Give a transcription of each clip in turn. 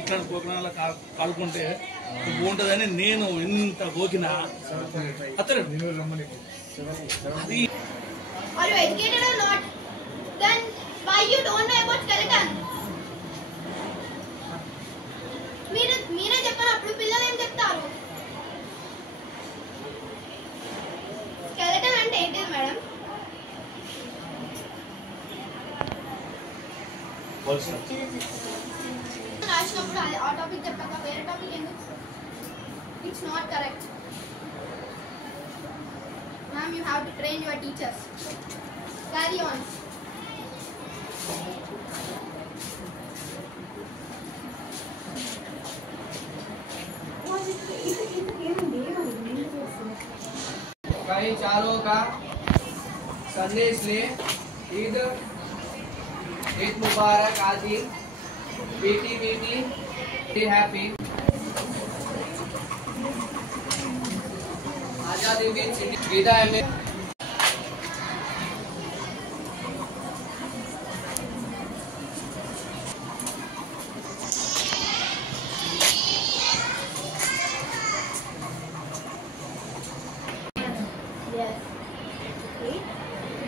ఇట్లాంటి గోకనాల కాలుకుంటే బాగుంటుందని నేను ఎంత గోకినా అతను Are you educated or not? Then why you don't know about skeleton? మీరే చెప్పారు అప్పుడు పిల్లలు ఏం చెప్తారు? స్కెలెటన్ అంటే ఏంటిది మేడం? రాసినప్పుడు ఆ టాపిక్ చెప్పాక వేరే టాపిక్ ఎందుకు? It's not correct. Ma'am, you have to train your teachers. Carry on. कई चारों का संदेश ले ईद मुबारक आदि बेटी बी हैप्पी आजादी दिन विदाई में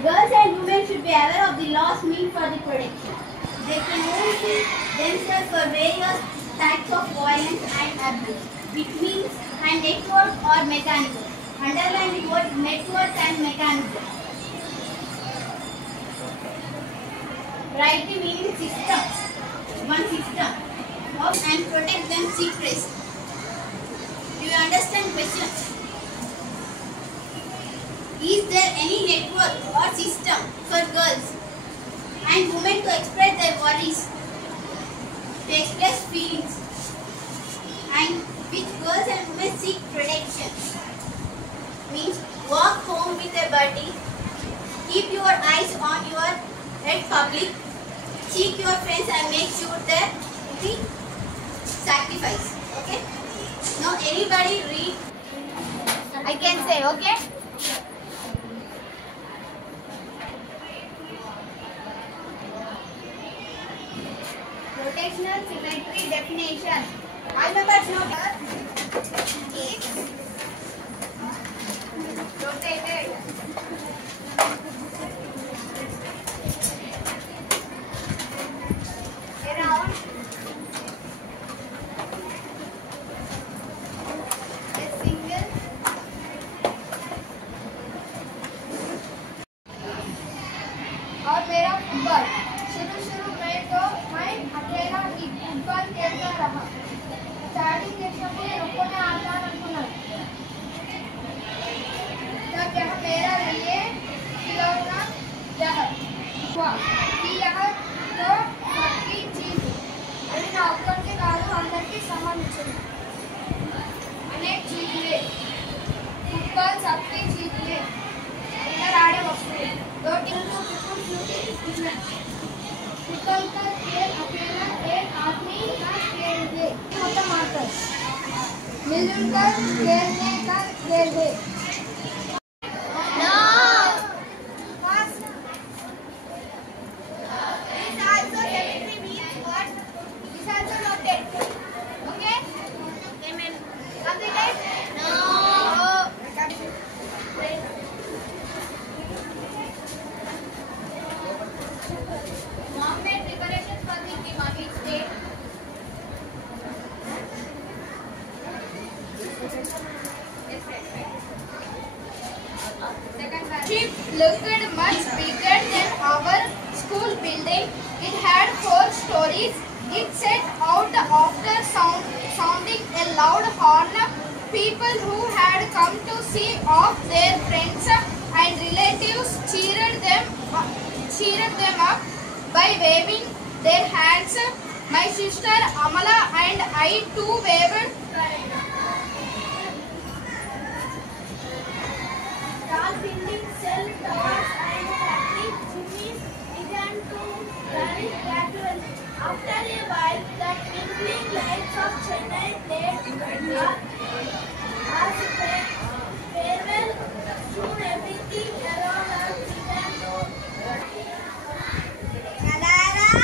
Girls and women should be aware of the laws meant for the protection. They can only themselves for various types of violence and abuse, which means and network or mechanism. Underline the word network and mechanism. Write the meaning system. One system. And protect them secrets. Do you understand question? Is there any network or system for girls and women to express their worries, to express feelings, and which girls and women seek protection? Means walk home with a buddy, keep your eyes on your head public, seek your friends and make sure that we sacrifice. Okay? Now anybody read? I can say, okay? Rotational symmetry definition. All members know that it's rotated around a single और मेरा football शुरू में तो मैं अकेला ही football खेलता रहा starting చేసినప్పుడు ఒక్కనే ఆడాలనుకున్నాను तब यह मेरा लिए खिलौना जहर हुआ कि यह तो सबकी चीज అది నా ఒక్కరికి కాదు అందరికీ సంబంధించింది అనేక చీజులే ఫుట్బాల్ सबकी चीजలే అందరూ ఆడే వస్తువులు दो टीम को फुटबॉल का खेल अकेला एक आदमी का खेल है होता मार्कर मिलजुल कर खेलने का खेल है Ship looked much bigger than our school building. It had 4 stories. It set out after sounding a loud horn. People who had come to see off their friends and relatives cheered them up by waving their hands. My sister Amala and I too waved. Tall buildings, cell towers and factories chimneys began to vanish gradually. After a while, the twinkling lights of Chennai played as farewell. Soon everything around us began to malaria,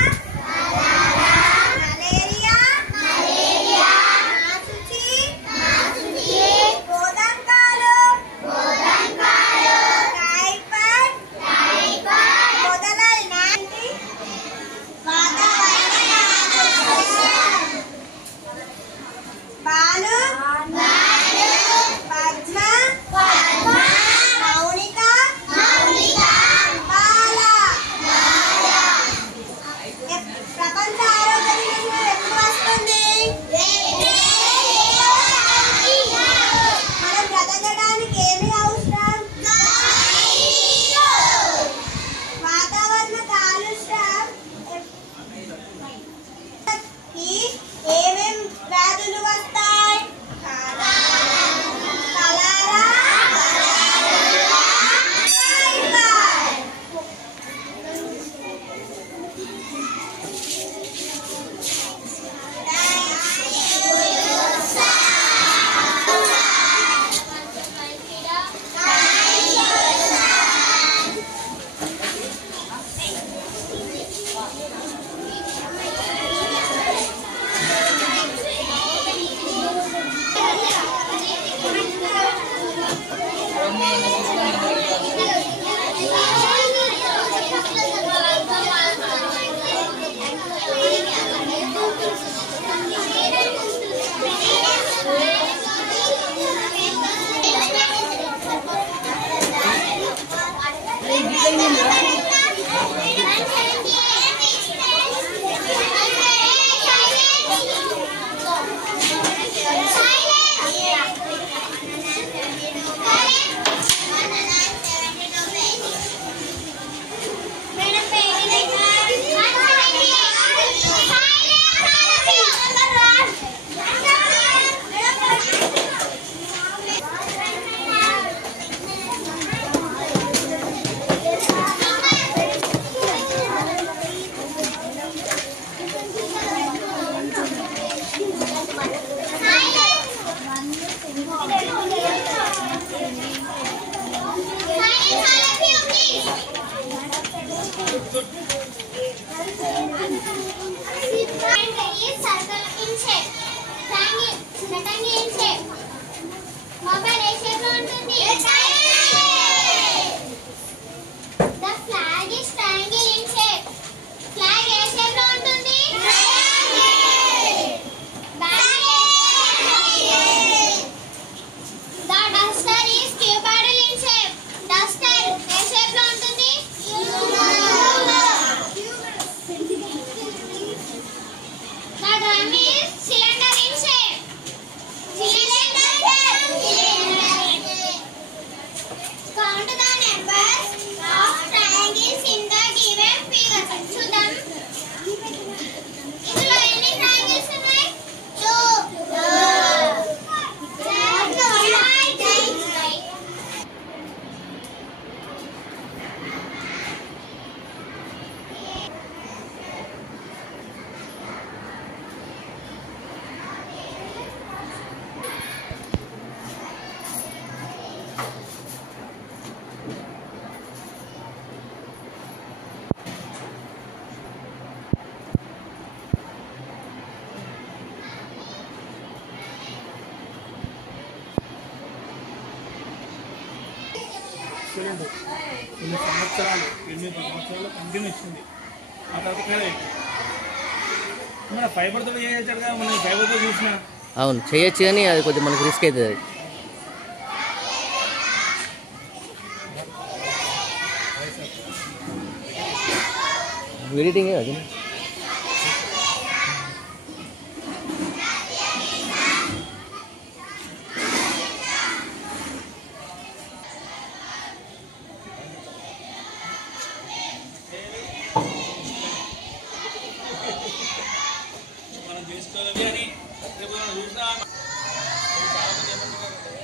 The drum is cylinder in shape. Count the numbers of triangles in the given figure. చూద్దాం. ఇందులో ఎన్ని triangles ఉన్నాయి? 8 సంవత్సరాలు continue ఇచ్చింది. ఆ తర్వాత మన ఫైబర్తో చేయొచ్చాడు కదా, మనం ఫైబర్తో చూసిన. అవును చేయొచ్చు కానీ అది కొద్దిగా మనకి రిస్క్ అవుతుంది. అది ఎడిటింగే అది. మనం చేసుకోవాలి అని రేపు చూసినా చాలా మంది ఏమంటున్నారు